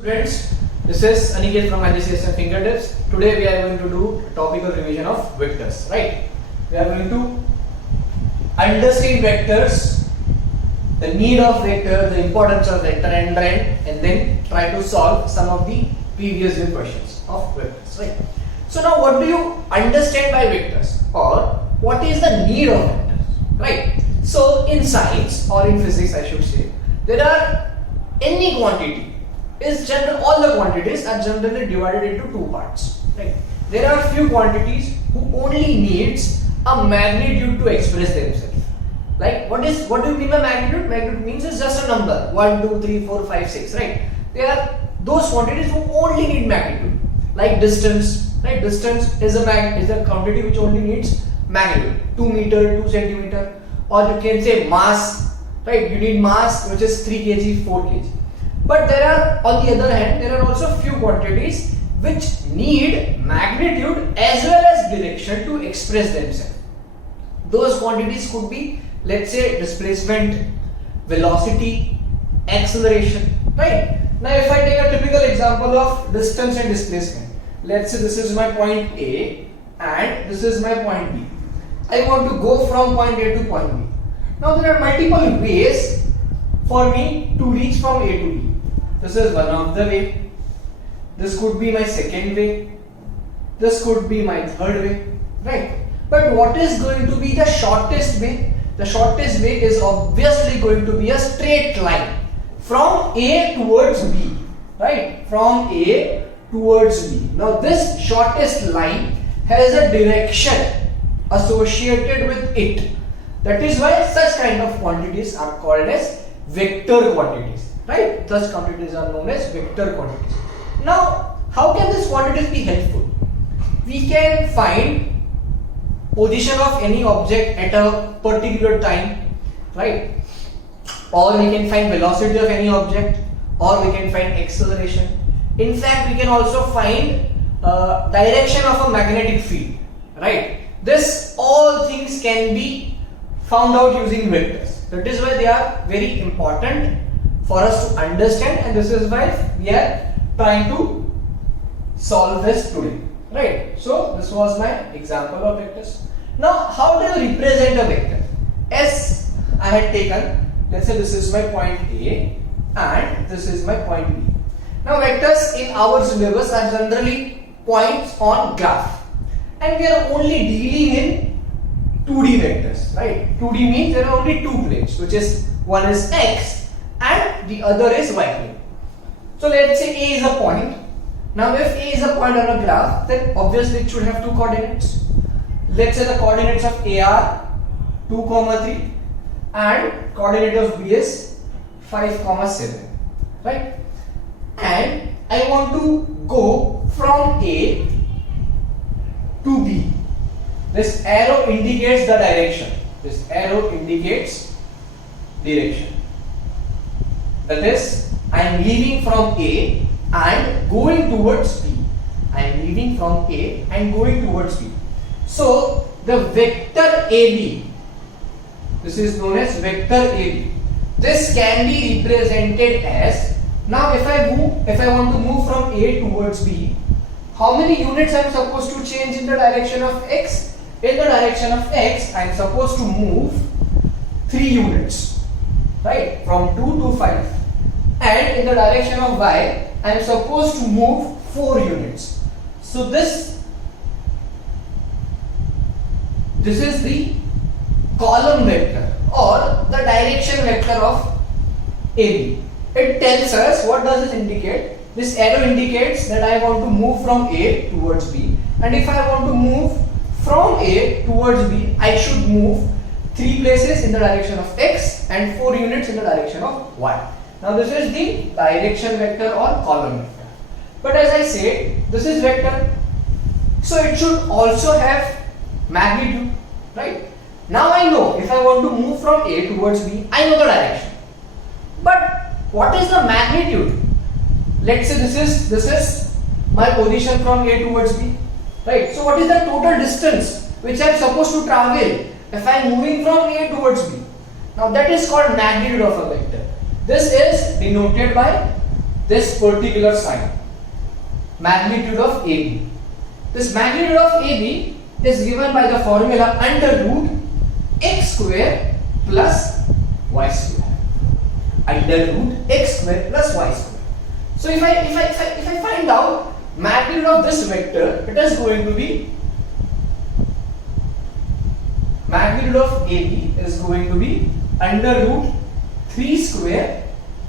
Students, this is Aniket from IGCSE Fingertips. Today we are going to do a topical revision of vectors, right? We are going to understand vectors, the need of vector, the importance of vector and then try to solve some of the previous year questions of vectors, right? So now what do you understand by vectors, or what is the need of vectors, right? So in science or in physics I should say, there are any quantity is general, all the quantities are generally divided into two parts, right? There are few quantities who only needs a magnitude to express themselves. Like what do you mean by magnitude? Magnitude means it's just a number 1, 2, 3, 4, 5, 6, right? There are those quantities who only need magnitude, like distance, right? Distance is a quantity which only needs magnitude, 2 meter, 2 centimeter, or you can say mass, right? You need mass which is 3 kg, 4 kg. But there are, on the other hand, there are also few quantities which need magnitude as well as direction to express themselves. Those quantities could be, let's say, displacement, velocity, acceleration, right? Now if I take a typical example of distance and displacement, let's say this is my point A and this is my point B. I want to go from point A to point B. Now there are multiple ways for me to reach from A to B. This is one of the way. This could be my second way. This could be my third way, right? But what is going to be the shortest way? The shortest way is obviously going to be a straight line from A towards B, right? From A towards B. Now this shortest line has a direction associated with it. That is why such kind of quantities are called as vector quantities. Right? Such quantities are known as vector quantities. Now, how can these quantities be helpful? We can find position of any object at a particular time, right? Or we can find velocity of any object, or we can find acceleration. In fact, we can also find direction of a magnetic field, right? This all things can be found out using vectors. That is why they are very important for us to understand, and this is why we are trying to solve this today, right? So this was my example of vectors. Now how do you represent a vector? As I had taken, let's say this is my point A and this is my point B. Now vectors in our syllabus are generally points on graph, and we are only dealing in 2D vectors, right? 2D means there are only two planes, which is one is X and the other is y plane. So let's say A is a point. Now if A is a point on a graph, then obviously it should have two coordinates. Let's say the coordinates of A are 2, 3 and coordinate of B is 5, 7, right? And I want to go from A to B. This arrow indicates the direction. This arrow indicates direction. That is, I am leaving from A and going towards B. I am leaving from A and going towards B. So the vector AB, this is known as vector AB. This can be represented as, now if I want to move from A towards B, how many units I am supposed to change in the direction of X? In the direction of X, I am supposed to move 3 units, right? From 2 to 5. And in the direction of Y, I am supposed to move 4 units. So this is the column vector or the direction vector of AB. It tells us, what does it indicate? This arrow indicates that I want to move from A towards B, and if I want to move from A towards B, I should move 3 places in the direction of X and 4 units in the direction of Y. Now this is the direction vector or column vector. But as I said, this is vector, so it should also have magnitude, right? Now I know if I want to move from A towards B, I know the direction. But what is the magnitude? Let's say this is my position from A towards B, right? So what is the total distance which I am supposed to travel if I am moving from A towards B? Now that is called magnitude of a vector. This is denoted by this particular sign, magnitude of AB. This magnitude of AB is given by the formula under root x square plus y square. Under root x square plus y square. So if I find out magnitude of this vector, it is going to be magnitude of AB is going to be under root 3 square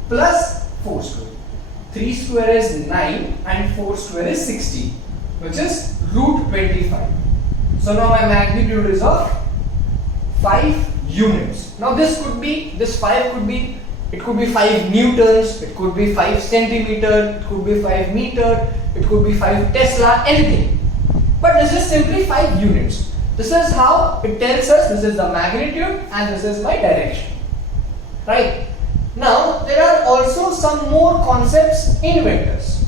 plus 4 square. 3 square is 9 and 4 square is 16, which is root 25. So now my magnitude is of 5 units. Now this 5 could be, it could be 5 newtons, it could be 5 centimeter, it could be 5 meter, it could be 5 Tesla, anything. But this is simply 5 units. This is how it tells us this is the magnitude and this is my direction. Right? Now there are also some more concepts in vectors.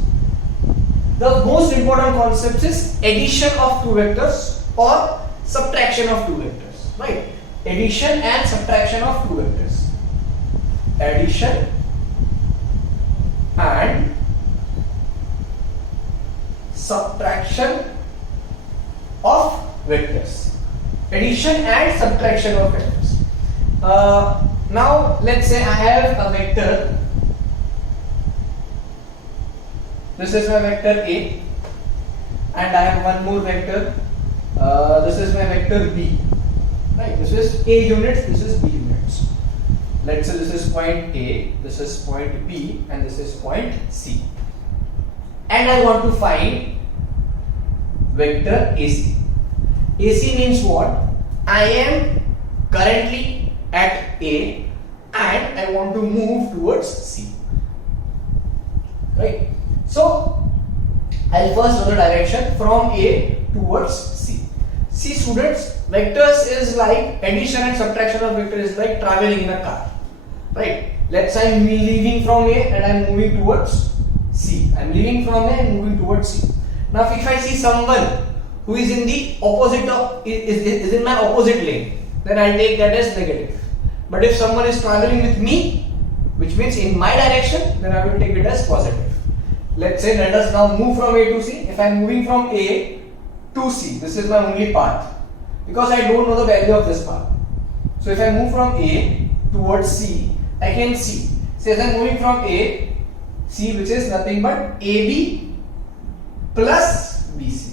The most important concept is addition of two vectors or subtraction of two vectors. Right? Addition and subtraction of two vectors. Addition and subtraction of vectors. Addition and subtraction of vectors. Now let's say I have a vector. This is my vector A, and I have one more vector. This is my vector B. Right? This is A units, this is B units. Let's say this is point A, this is point B, and this is point C. And I want to find vector AC. AC means what? I am currently at A and I want to move towards C. Right? So I'll first know the direction from A towards C. See students, vectors is like addition and subtraction of vector is like traveling in a car. Right? Let's say I'm leaving from A and I'm moving towards C. I'm leaving from A and moving towards C. Now if I see someone who is in the opposite of is in my opposite lane, then I'll take that as negative. But if someone is traveling with me, which means in my direction, then I will take it as positive. Let's say let us now move from A to C. If I am moving from A to C, this is my only path because I don't know the value of this path. So if I move from A towards C, I can see. So as I am moving from A, C, which is nothing but AB plus BC.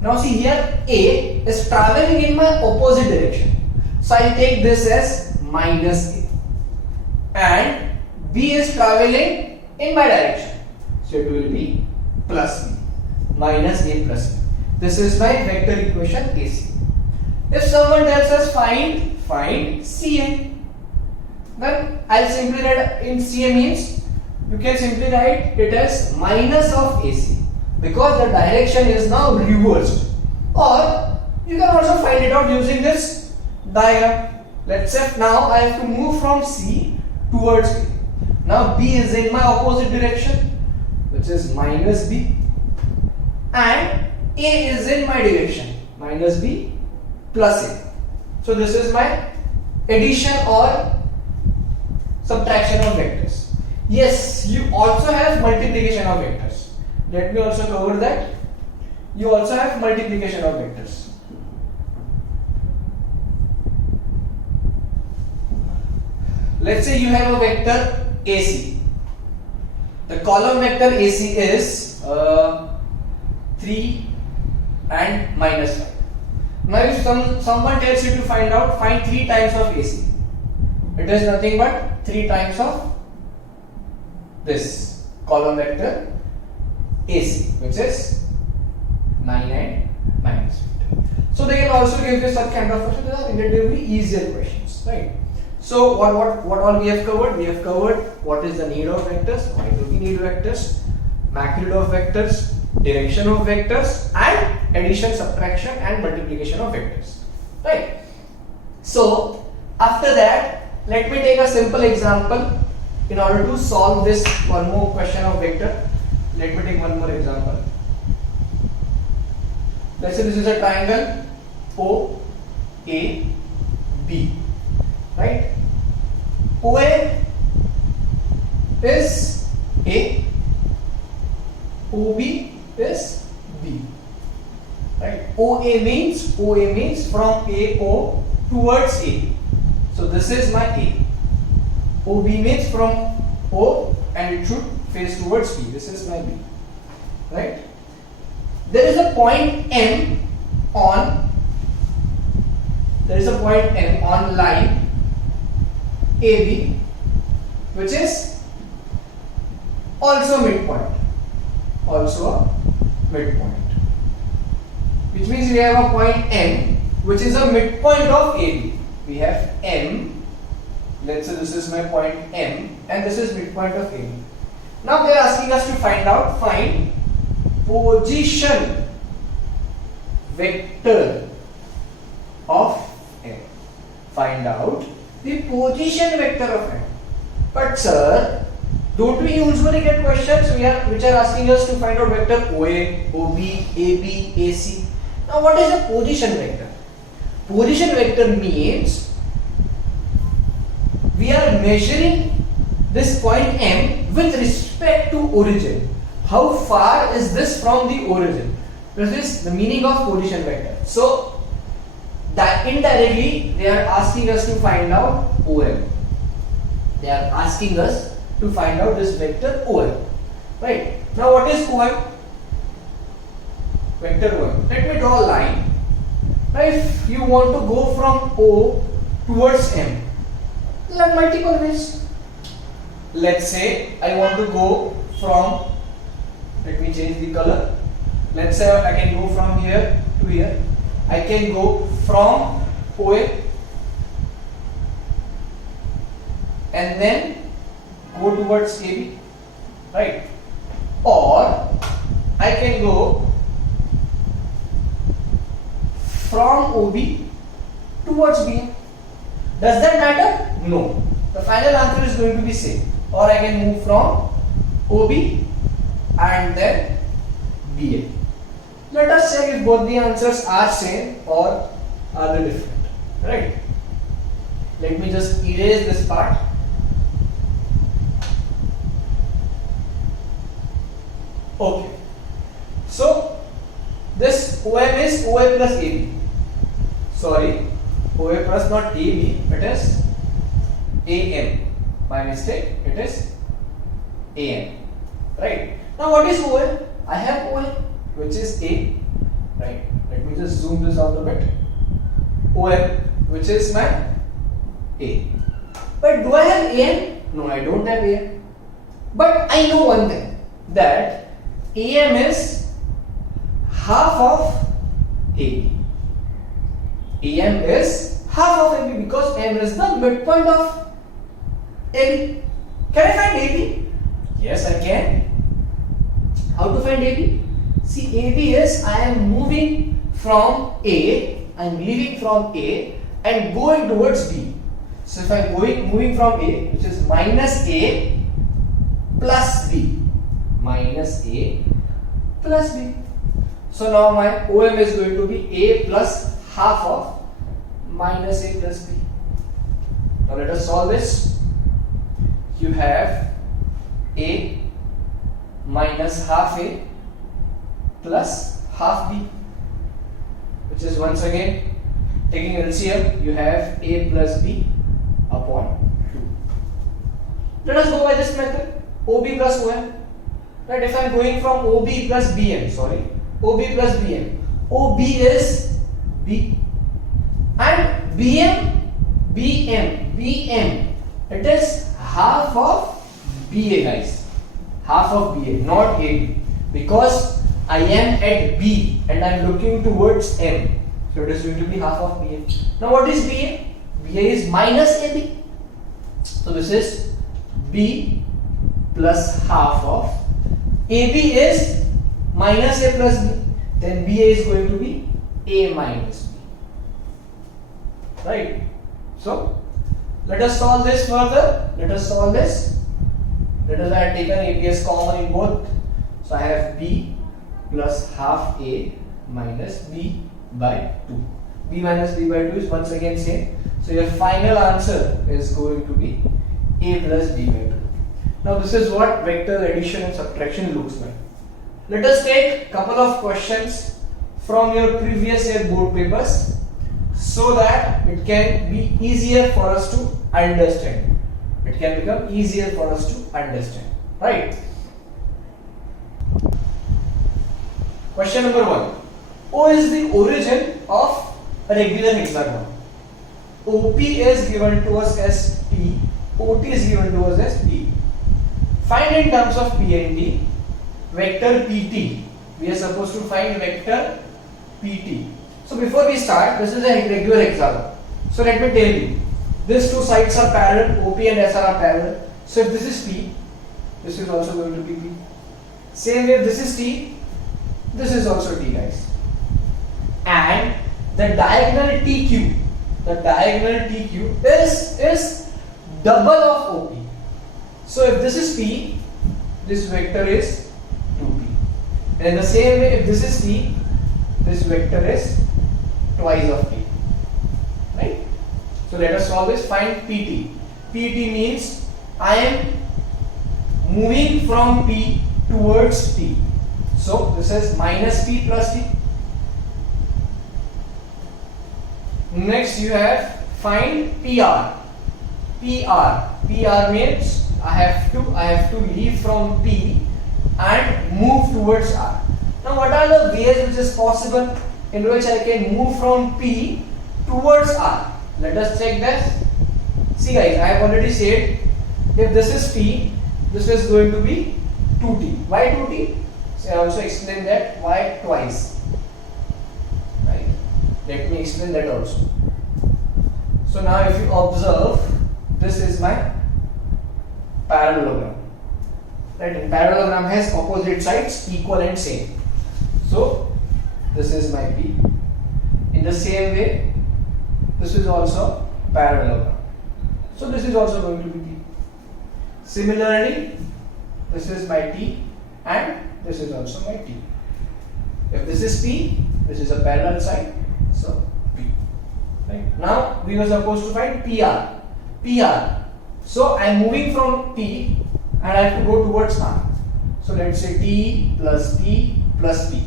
Now see here, A is traveling in my opposite direction. So I take this as minus A. And B is traveling in my direction. So it will be plus B. Minus A plus B. This is my vector equation AC. If someone tells us find CA, then I'll simply write in CA means you can simply write it as minus of AC because the direction is now reversed. Or you can also find it out using this diagram. Let's say now I have to move from C towards A. Now B is in my opposite direction, which is minus B, and A is in my direction, minus B plus A. So this is my addition or subtraction of vectors. Yes, you also have multiplication of vectors. Let me also cover that. You also have multiplication of vectors. Let's say you have a vector AC. The column vector AC is 3 and minus 5. Now if someone tells you to find 3 times of AC, it is nothing but 3 times of this column vector AC, which is 9 and minus 5. So they can also give this such kind of questions. These are relatively easier questions, right? So what all we have covered? We have covered what is the need of vectors, why do we need vectors, magnitude of vectors, direction of vectors, and addition, subtraction, and multiplication of vectors, right? So after that, let me take a simple example in order to solve this one more question of vector. Let me take one more example. Let's say this is a triangle OAB, right? OA is A OB is B. Right? OA means from AO towards A. So this is my A. OB means from O and it should face towards B. This is my B. Right? There is a point M on line AB, which is also midpoint. Which means we have a point M, which is a midpoint of AB. We have M. Let's say this is my point M, and this is midpoint of AB. Now they are asking us to find position vector of M. Find out the position vector of M. But sir, don't we usually get questions which are asking us to find out vector OA, OB, AB, AC? Now what is a position vector? Position vector means we are measuring this point M with respect to origin. How far is this from the origin? This is the meaning of position vector. So that indirectly they are asking us to find out OM. They are asking us to find out this vector OM. Right? Now what is OM? Vector OM. Let me draw a line. Now if you want to go from O towards M, there are multiple ways. Let's say I want to go from, let me change the color. Let's say I can go from here to here. I can go from OA and then go towards AB, right? Or I can go from OB towards BM. Does that matter? No. The final answer is going to be same. Or I can move from OB and then BM. Let us check if both the answers are same or are they different. Right? Let me just erase this part. Okay. So this OM is OA plus AB. Sorry, OA plus not AB, it is AM. My mistake, it is AM. Right? Now what is OA? I have OA, which is A. Right? Let me just zoom this out a bit. OM, which is my A. But do I have AM? No, I don't have AM. But I know one thing, that AM is half of AB. AM is half of AB because M is the midpoint of AB. Can I find AB? Yes, I can. How to find AB? See, AB is I am moving from A, I am leaving from A and going towards B. So if I am moving from A, which is minus A plus B, minus A plus B. So now my OM is going to be A plus half of minus A plus B. Now let us solve this. You have A minus half A plus half B, which is once again taking LCM, you have A plus B upon 2. Let us go by this method, OB plus OM. Right, if I am going from OB plus BM, OB plus BM, OB is B and BM, it is half of BA, guys, half of BA, not AB, because I am at B and I am looking towards M, so it is going to be half of BA. Now what is BA? BA is minus AB, so this is B plus half of AB is minus A plus B, then BA is going to be A minus B. Right? So let us solve this further. Let us I have taken AB as common in both. So I have B plus half A minus B by 2. B minus B by 2 is once again same. So your final answer is going to be A plus B by 2. Now this is what vector addition and subtraction looks like. let us take couple of questions from your previous year board papers so that it can be easier for us to understand. It can become easier for us to understand, right? Question number 1. O is the origin of a regular hexagon. OP is given to us as P, OT is given to us as P. Find in terms of P and T vector PT. We are supposed to find vector PT. So before we start, this is a regular hexagon. So let me tell you, these two sides are parallel, OP and SR are parallel. So if this is P, this is also going to be P. Same way, if this is T, this is also T, guys. And the diagonal TQ, is double of OP. So if this is P, this vector is 2P. And in the same way, if this is T, this vector is twice of P. Right? So let us solve this. Find PT. PT means I am moving from P towards T. So this is minus P plus T. Next you have find PR. PR means I have to leave from P and move towards R. Now what are the ways which is possible in which I can move from P towards R? Let us check this. See guys, I have already said if this is P, this is going to be 2T. Why 2T? So I also explain that why twice. Right? Let me explain that also. So now if you observe, this is my parallelogram. Right? And parallelogram has opposite sides equal and same. So this is my P. In the same way, this is also parallelogram. So this is also going to be P. Similarly, this is my T and this is also my T. If this is P, this is a parallel side, so P. Right? Now we were supposed to find PR. So I am moving from P and I have to go towards R. So let's say T plus P plus P.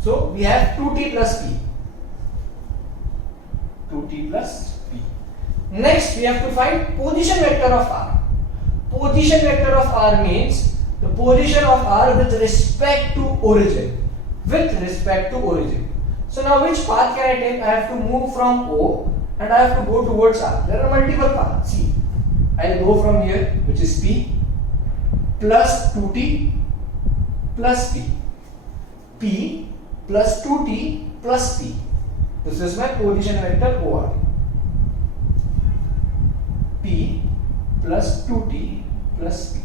So we have 2T plus P. 2T plus P. Next we have to find position vector of R. Position vector of R means the position of R with respect to origin. So now which path can I take? I have to move from O and I have to go towards R. There are multiple paths. See, I will go from here, which is P plus 2T plus P. P plus 2T plus P. This is my position vector OR. P plus 2T plus P,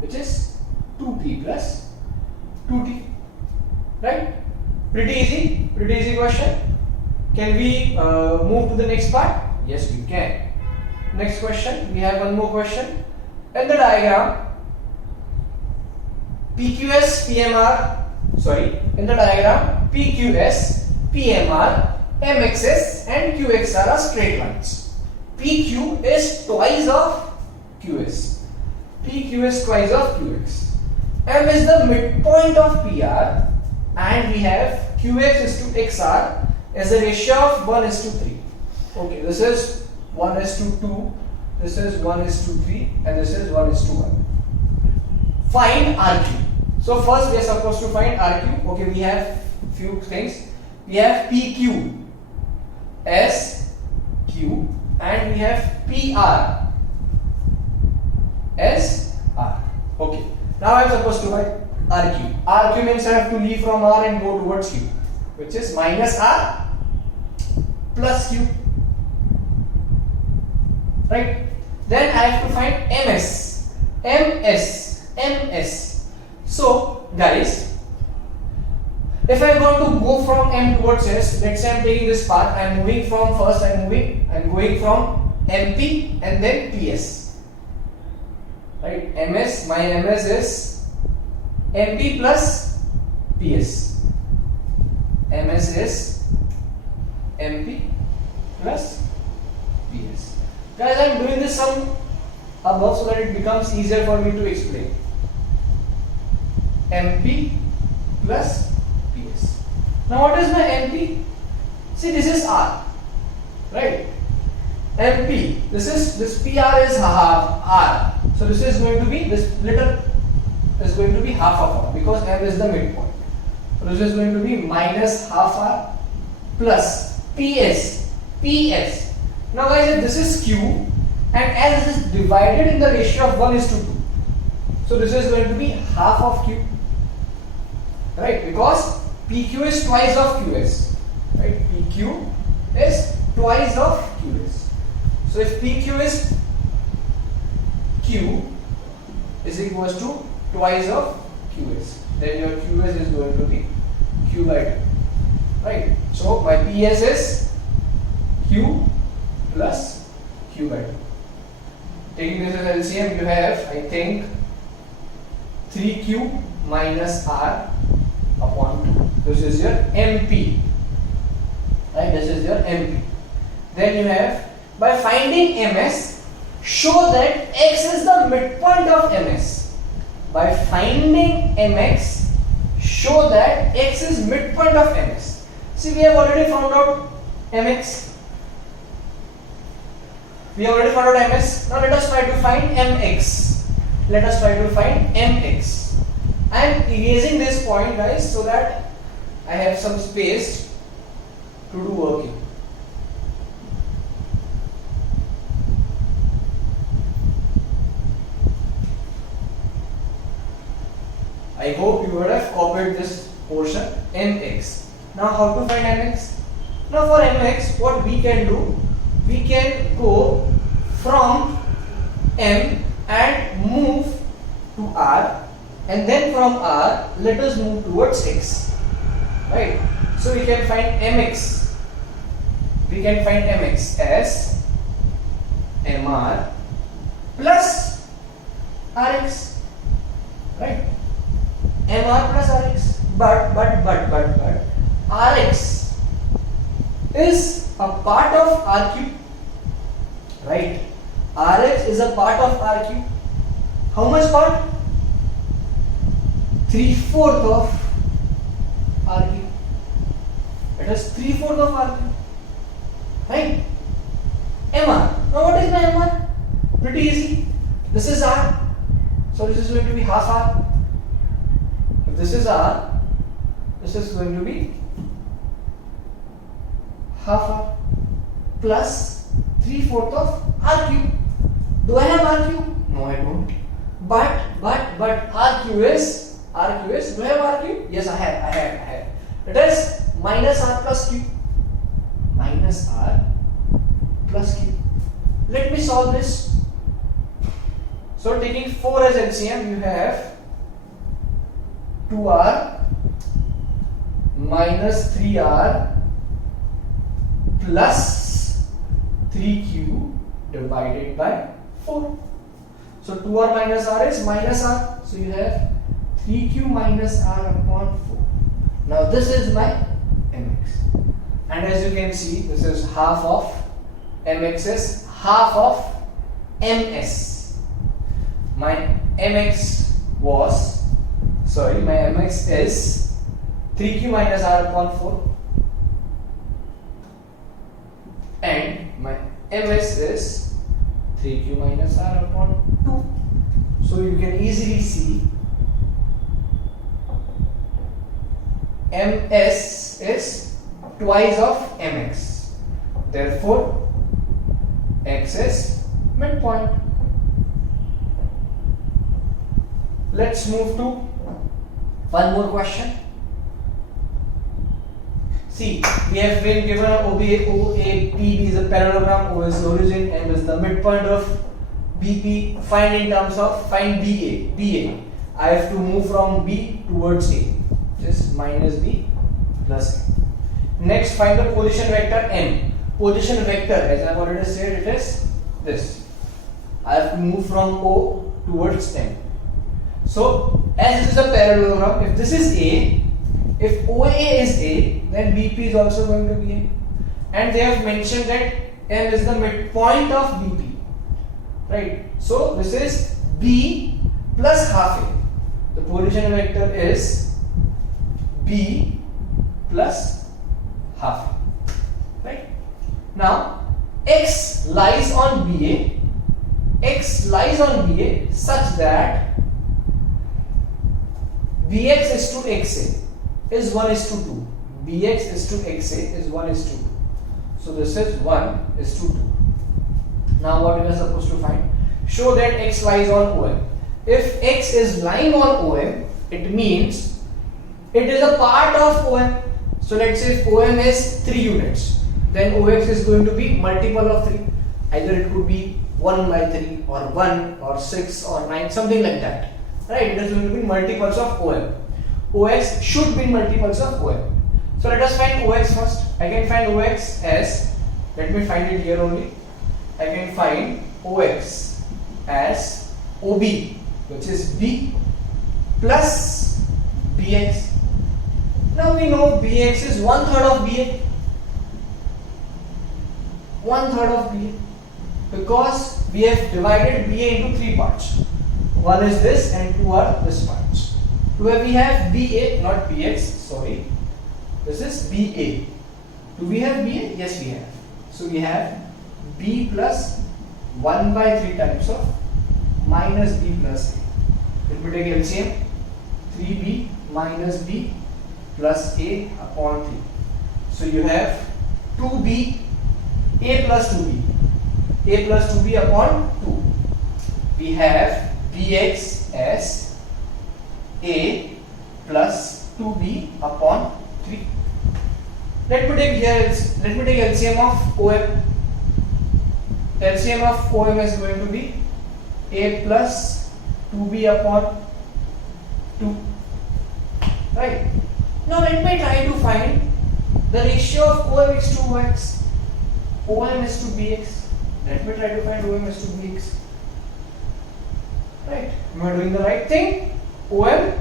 which is 2P plus 2T. Right? Pretty easy question. Can we move to the next part? Yes, we can. Next question, we have one more question. In the diagram, PQS, PMR, MXS and QXR are straight lines. PQ is twice of QS. PQ is twice of QX. M is the midpoint of PR and we have QX is to XR as a ratio of 1:3. Okay, this is 1:2, this is 1:3 and this is 1:1. Find RQ. So first we are supposed to find RQ. Okay, we have few things. We have PQ, SQ and we have PR, SR. Okay, now I am supposed to find RQ. RQ means I have to leave from R and go towards Q, which is minus R plus Q. Right? Then I have to find MS. So guys, if I want to go from M towards S, let's say I am taking this path, I am moving from first, I am going from MP and then PS. Right? My MS is MP plus PS. MS is MP plus PS. Guys, I am doing this sum above so that it becomes easier for me to explain. MP plus PS. Now what is my MP? See, this is R, right? MP, this PR is half R. So this is going to be, this little is going to be half of R because M is the midpoint. So this is going to be minus half R plus PS. Now guys, if this is Q and as it is divided in the ratio of 1:2, so this is going to be half of Q, right? Because PQ is twice of QS, right? PQ is twice of QS. So if PQ is Q is equals to twice of QS, then your QS is going to be Q by 2, right? So my PS is Q plus Q by 2. Taking this as LCM, you have, I think, 3Q minus R upon 2. This is your MP, right? This is your MP. Then you have, by finding MS, show that X is the midpoint of MS. By finding MX, show that X is midpoint of MS. See, we have already found out MX. We have already found out MS. Now let us try to find MX. Let us try to find MX. I am erasing this point, guys, so that I have some space to do working. I hope you would have copied this portion, MX. Now how to find MX? Now for MX, what we can do, we can go from M and move to R, and then from R let us move towards X, right? So we can find MX. We can find MX as MR plus RX, right? MR plus RX, but RX is a part of RQ, right? RX is a part of RQ. How much part? 3/4 of RQ. It is 3/4 of RQ, right? MR. Now what is my MR? Pretty easy. This is R, so this is going to be half R. If this is R, this is going to be half R plus 3/4 of RQ. Do I have RQ? No, I don't. But RQ is, do I have RQ? Yes, I have. It is minus R plus Q. Minus R plus Q. Let me solve this. So taking 4 as LCM, you have 2R minus 3R plus 3Q divided by 4. So 2R minus R is minus R. So you have 3Q minus R upon 4. Now this is my MX. And as you can see, this is half of MX is half of MS. My MX is 3Q minus R upon 4. And my MS is 3Q minus R upon 2. So you can easily see MS is twice of MX. Therefore, X is midpoint. Let's move to one more question. See, we have been given OAPB is a parallelogram, O is the origin, M is the midpoint of BP. Find in terms of, find BA. I have to move from B towards A. Just minus B plus A. Next, find the position vector M. Position vector, as I have already said, it is this. I have to move from O towards M. So, as this is a parallelogram, if this is A, if OA is A, then BP is also going to be A. And they have mentioned that M is the midpoint of BP. Right? So, this is B plus half A. The position vector is b plus half a. Right? Now x lies on BA. X lies on BA such that Bx is to xa is 1:2. Bx is to xa is 1:2. So this is 1:2. Now what we are supposed to find? Show that x lies on OM. If x is lying on OM, it means it is a part of OM. So let's say if OM is 3 units, then OX is going to be multiple of 3. Either it could be 1/3 or 1 or 6 or 9, something like that. Right? It is going to be multiples of OM. OX should be multiples of OM. So let us find OX first. I can find OX as, let me find it here only. I can find OX as OB, which is B plus BX. Now we know BX is 1/3 of BA. 1/3 of BA. Because we have divided BA into 3 parts. One is this and 2 are this parts. Where we have BA, not BX, sorry. This is BA. Do we have BA? Yes, we have. So we have B plus 1/3 times of minus B plus A. Let me take LCM. 3B minus B plus A upon 3. So you have 2B, A plus 2B. A plus 2B upon 2. We have Bx as A plus 2B upon 3. Let me take LCM of OM. LCM of OM is going to be A plus 2B upon 2. Right? Now let me try to find the ratio of OM is to OX. OM is to BX. Let me try to find OM is to BX. Right? Am I doing the right thing? OM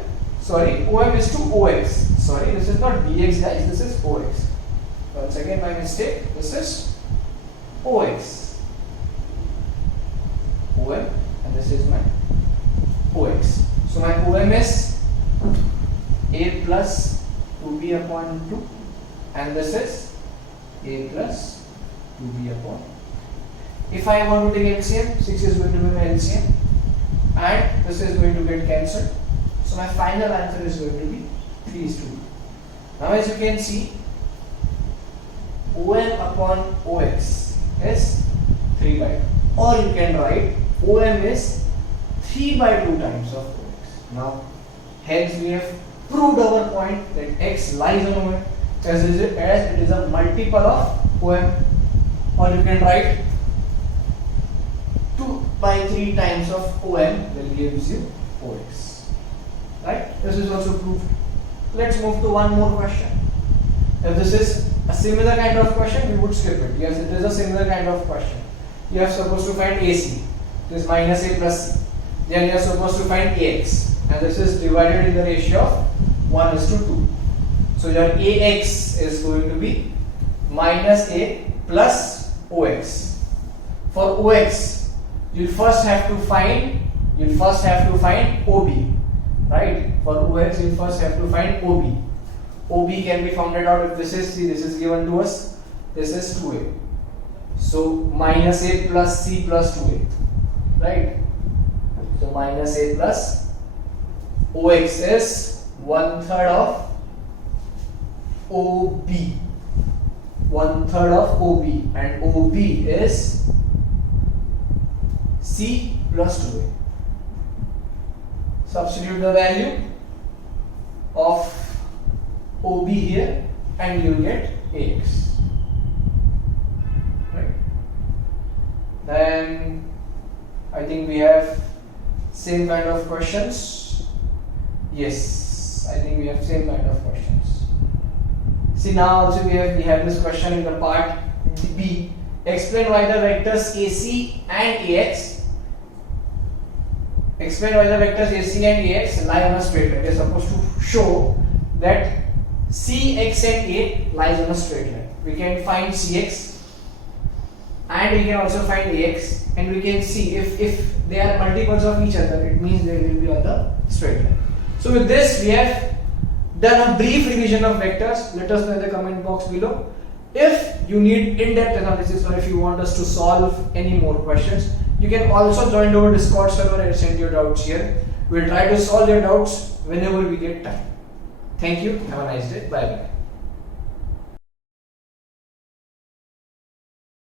is to OX. Sorry, this is not BX guys, this is OX. Once again my mistake, this is OX. OM and this is my OX. So my OM is A plus 2B upon 2 and this is A plus 2B upon 2. If I want to take LCM, 6 is going to be my LCM and this is going to get cancelled. So my final answer is going to be 3:2. Now as you can see, OM upon OX is 3/2. Or you can write OM is 3/2 times of OX. Now hence we have proved our point that X lies on OM as it is a multiple of OM. Or you can write 2/3 times of OM will gives you OX. Right? This is also proved. Let's move to one more question. If this is a similar kind of question, we would skip it. Yes, it is a similar kind of question. You are supposed to find AC. This is minus A plus C. Then you are supposed to find AX. And this is divided in the ratio of 1:2. So your AX is going to be minus A plus OX. For OX, you first have to find OB. Right? For OX, you first have to find OB. OB can be found out if this is C, this is given to us, this is 2A. So minus A plus C plus 2A. Right? So minus A plus OX is 1/3 of OB. 1/3 of OB and OB is C plus 2A. Substitute the value of OB here and you get AX. Right? Then I think we have same kind of questions. Yes, I think we have same kind of questions. See, now also we have this question in the part B. Explain why the vectors AC and AX lie on a straight line. We are supposed to show that CX and A lies on a straight line. We can find CX and we can also find AX, and we can see if they are multiples of each other, it means they will be on the straight line. So with this we have done a brief revision of vectors. Let us know in the comment box below. If you need in-depth analysis or if you want us to solve any more questions, you can also join our Discord server and send your doubts here. We'll try to solve your doubts whenever we get time. Thank you. Have a nice day. Bye bye.